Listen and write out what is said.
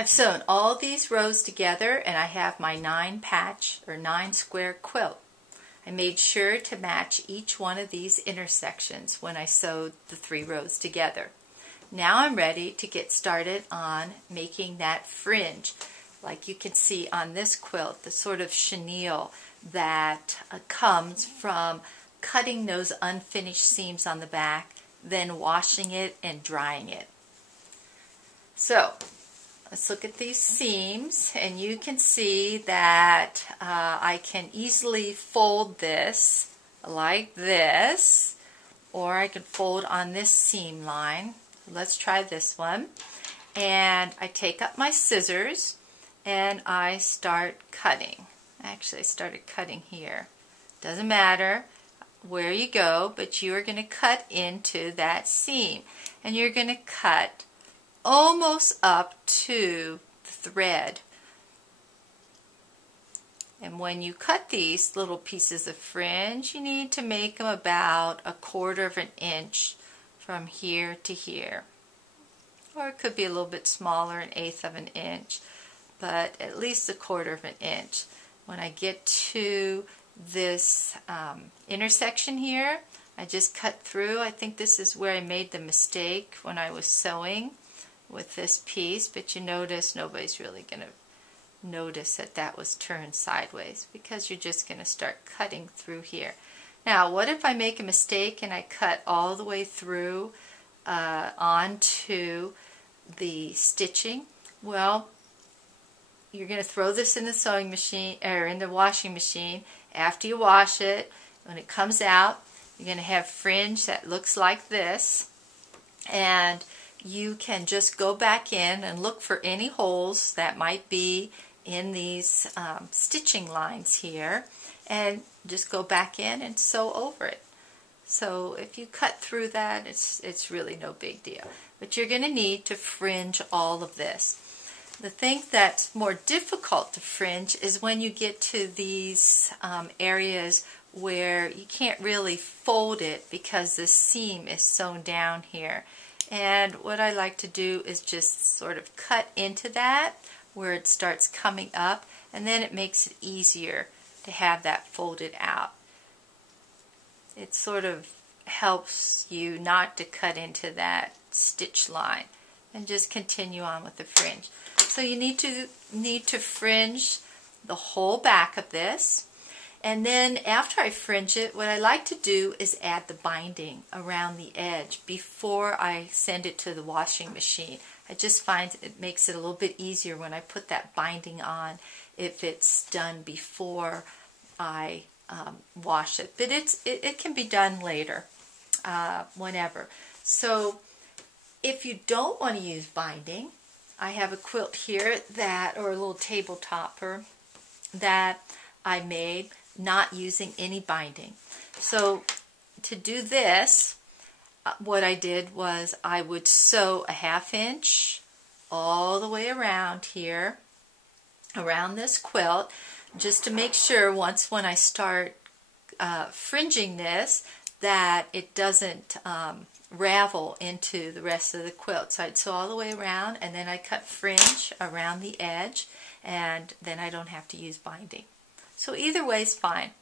I've sewn all these rows together and I have my 9-patch or 9-square quilt. I made sure to match each one of these intersections when I sewed the 3 rows together. Now I'm ready to get started on making that fringe. Like you can see on this quilt, the sort of chenille that comes from cutting those unfinished seams on the back, then washing it and drying it. So let's look at these seams, and you can see that I can easily fold this like this, or I can fold on this seam line. Let's try this one. And I take up my scissors and I start cutting. Actually, I started cutting here. Doesn't matter where you go, but you are going to cut into that seam. And you're going to cut almost up to the thread. And when you cut these little pieces of fringe, you need to make them about 1/4 of an inch from here to here. Or it could be a little bit smaller, 1/8 of an inch, but at least 1/4 of an inch. When I get to this intersection here, I just cut through. I think this is where I made the mistake when I was sewing with this piece, but you notice nobody's really going to notice that that was turned sideways because you're just going to start cutting through here. Now, what if I make a mistake and I cut all the way through onto the stitching? Well, you're going to throw this in the sewing machine or in the washing machine. After you wash it, when it comes out, you're going to have fringe that looks like this, and you can just go back in and look for any holes that might be in these stitching lines here, and just go back in and sew over it. So if you cut through that, it's really no big deal. But you're going to need to fringe all of this. The thing that's more difficult to fringe is when you get to these areas where you can't really fold it because the seam is sewn down here. And what I like to do is just sort of cut into that where it starts coming up, and then it makes it easier to have that folded out. It sort of helps you not to cut into that stitch line, and just continue on with the fringe. So you need to fringe the whole back of this, and then after I fringe it, what I like to do is add the binding around the edge before I send it to the washing machine. I just find it makes it a little bit easier when I put that binding on if it's done before I wash it. But it can be done later, whenever. So if you don't want to use binding, I have a quilt here that, or a little table topper that I made not using any binding. So to do this, what I did was I would sew a 1/2 inch all the way around here, around this quilt, just to make sure when I start fringing this that it doesn't ravel into the rest of the quilt. So I'd sew all the way around, and then I cut fringe around the edge, and then I don't have to use binding. So either way is fine.